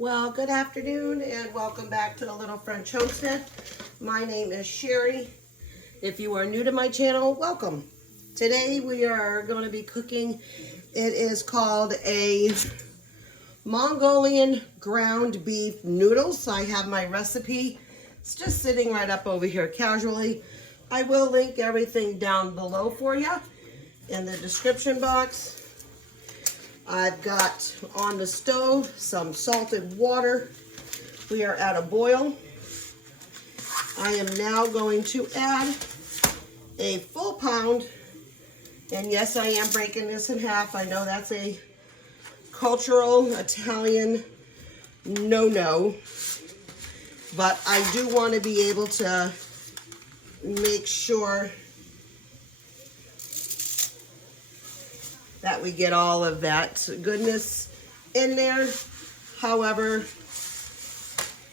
Well, good afternoon and welcome back to the Little French Homestead. My name is Sherry. If you are new to my channel, welcome. Today we are going to be cooking, it is called a Mongolian ground beef noodles. I have my recipe. It's just sitting right up over here casually. I will link everything down below for you in the description box. I've got on the stove some salted water. We are at a boil. I am now going to add a full pound, and yes, I am breaking this in half. I know that's a cultural Italian no-no, but I do want to be able to make sure that we get all of that goodness in there. However,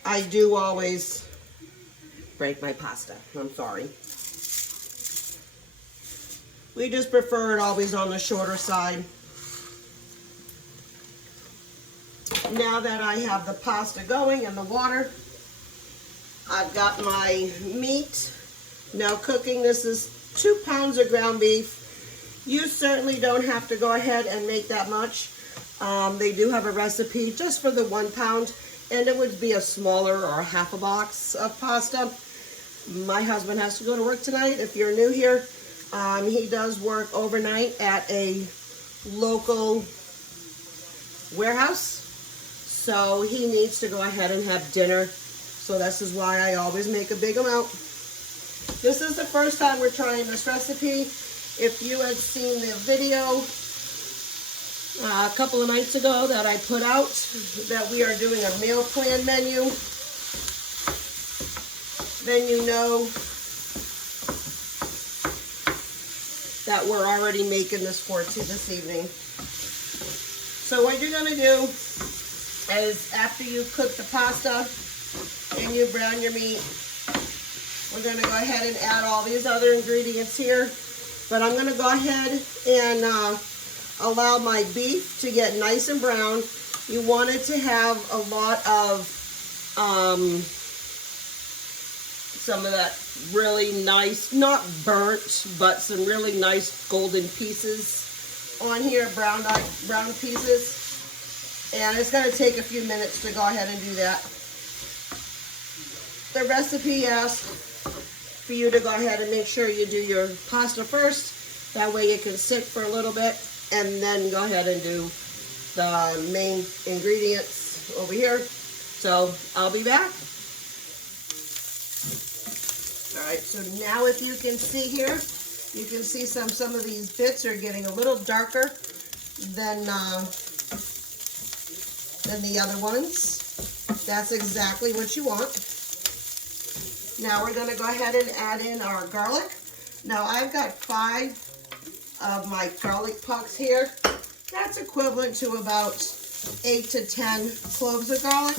I do always break my pasta. I'm sorry. We just prefer it always on the shorter side. Now that I have the pasta going and the water, I've got my meat now cooking. This is 2 pounds of ground beef. You certainly don't have to go ahead and make that much. They do have a recipe just for the 1 pound, and it would be a smaller or half a box of pasta. My husband has to go to work tonight. If you're new here, he does work overnight at a local warehouse, so he needs to go ahead and have dinner. So this is why I always make a big amount. This is the first time we're trying this recipe. If you had seen the video a couple of nights ago that I put out, that we are doing a meal plan menu, then you know that we're already making this for this evening. So what you're going to do is, after you cook the pasta and you brown your meat, we're going to go ahead and add all these other ingredients here. But I'm going to go ahead and allow my beef to get nice and brown. You want it to have a lot of some of that really nice, not burnt, but some really nice golden pieces on here, brown pieces. And it's going to take a few minutes to go ahead and do that. The recipe asks for you to go ahead and make sure you do your pasta first. That way it can sit for a little bit, and then go ahead and do the main ingredients over here. So I'll be back. All right, so now if you can see here, you can see some of these bits are getting a little darker than the other ones. That's exactly what you want. Now we're going to go ahead and add in our garlic. Now I've got 5 of my garlic pucks here. That's equivalent to about 8 to 10 cloves of garlic.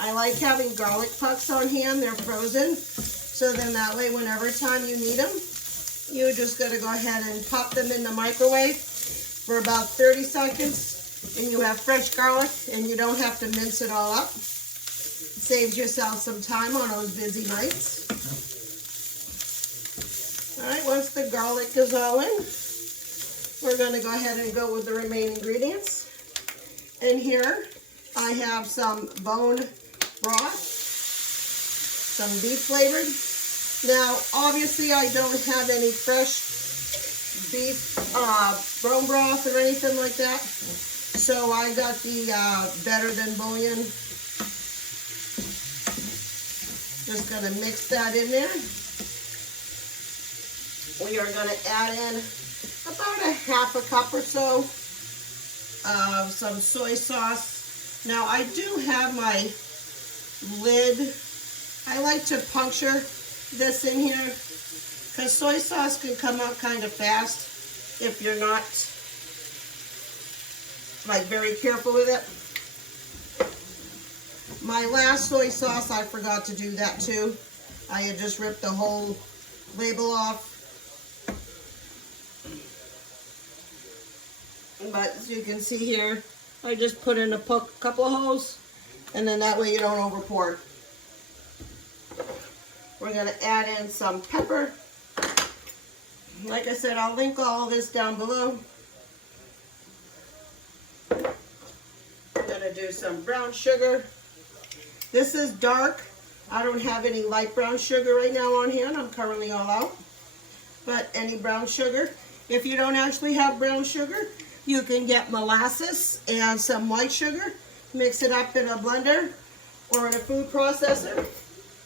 I like having garlic pucks on hand. They're frozen. So then that way, whenever time you need them, you're just going to go ahead and pop them in the microwave for about 30 seconds. And you have fresh garlic, and you don't have to mince it all up. Saves yourself some time on those busy nights. All right, once the garlic is all in, we're going to go ahead and go with the remaining ingredients. And here I have some bone broth, some beef flavored. Now, obviously, I don't have any fresh beef bone broth or anything like that. So I got the Better Than bouillon. Just going to mix that in there. We are going to add in about a half a cup or so of some soy sauce. Now I do have my lid. I like to puncture this in here because soy sauce can come out kind of fast if you're not like very careful with it. My last soy sauce, I forgot to do that too. I had just ripped the whole label off. but as you can see here, I just put in a couple of holes, and then that way you don't over pour. We're going to add in some pepper. Like I said, I'll link all of this down below. I'm going to do some brown sugar. This is dark. I don't have any light brown sugar right now on hand. I'm currently all out. But any brown sugar. If you don't actually have brown sugar, you can get molasses and some white sugar. Mix it up in a blender or in a food processor,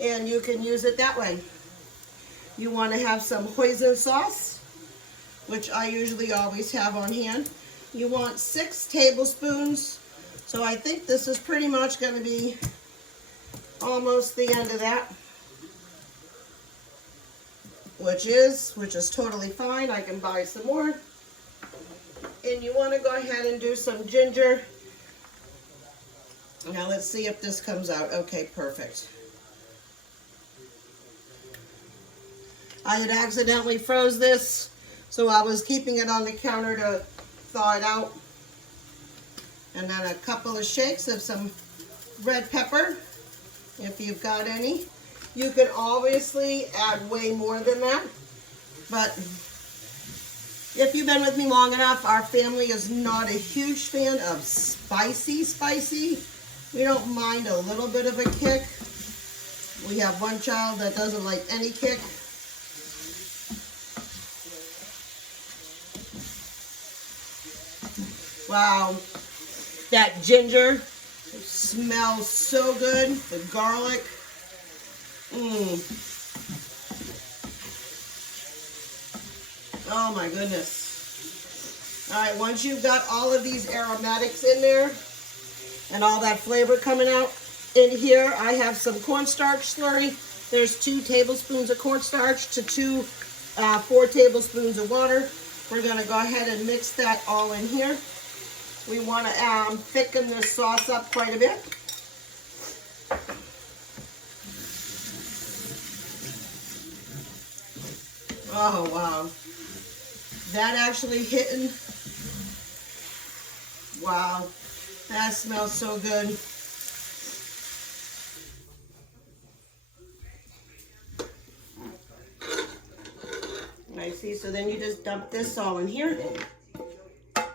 and you can use it that way. You want to have some hoisin sauce, which I usually always have on hand. You want 6 tablespoons. So I think this is pretty much going to be almost the end of that, which is totally fine. I can buy some more. And you want to go ahead and do some ginger. Now let's see if this comes out. Okay, perfect. I had accidentally froze this, so I was keeping it on the counter to thaw it out. And then a couple of shakes of some red pepper, if you've got any. You can obviously add way more than that, but if you've been with me long enough, our family is not a huge fan of spicy. We don't mind a little bit of a kick. We have one child that doesn't like any kick. Wow, that ginger smells so good. The garlic. Oh my goodness. All right, once you've got all of these aromatics in there and all that flavor coming out, in here I have some cornstarch slurry. There's 2 tablespoons of cornstarch to 4 tablespoons of water. We're going to go ahead and mix that all in here. We want to thicken this sauce up quite a bit. Oh, wow. That actually hitting. Wow. That smells so good. I see. So then you just dump this all in here. Put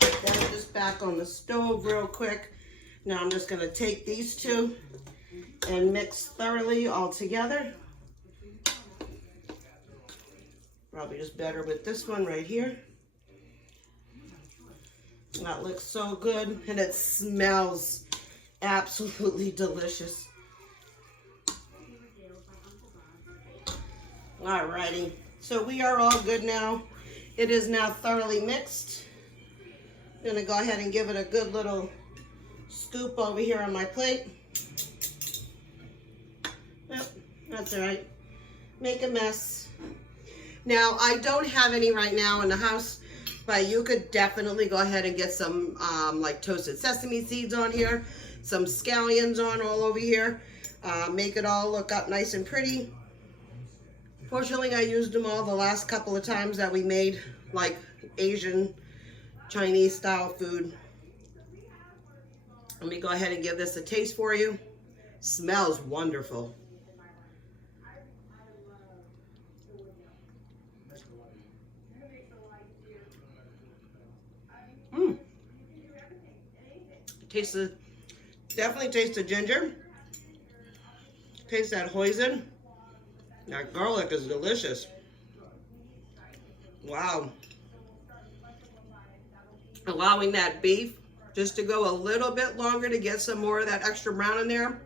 that just back on the stove real quick. Now I'm just going to take these 2 and mix thoroughly all together. Probably just better with this one right here. That looks so good, and it smells absolutely delicious. Alrighty, so we are all good now. It is now thoroughly mixed. I'm gonna go ahead and give it a good little scoop over here on my plate. Yep, that's all right. Make a mess. Now, I don't have any right now in the house, but you could definitely go ahead and get some like toasted sesame seeds on here, some scallions on all over here. Make it all look up nice and pretty. Fortunately, I used them all the last couple of times that we made like Asian, Chinese style food. Let me go ahead and give this a taste for you. Smells wonderful. Definitely taste the ginger. Taste that hoisin. That garlic is delicious. Wow. Allowing that beef just to go a little bit longer to get some more of that extra brown in there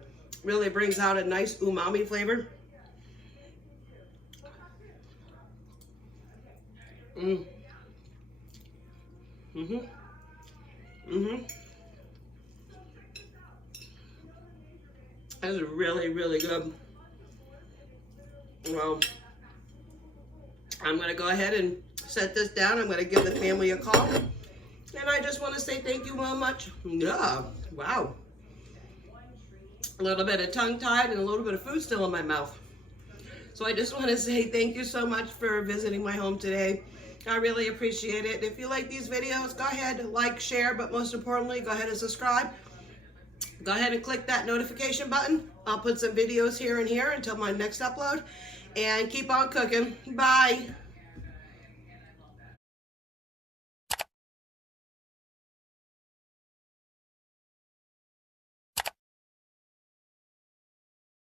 really brings out a nice umami flavor. That is really, really good. Well, I'm going to go ahead and set this down. I'm going to give the family a call. And I just want to say thank you so much. Yeah, wow. A little bit of tongue-tied and a little bit of food still in my mouth. So I just want to say thank you so much for visiting my home today. I really appreciate it. If you like these videos, go ahead, like, share, but most importantly, go ahead and subscribe. Go ahead and click that notification button. I'll put some videos here and here until my next upload. And keep on cooking. Bye.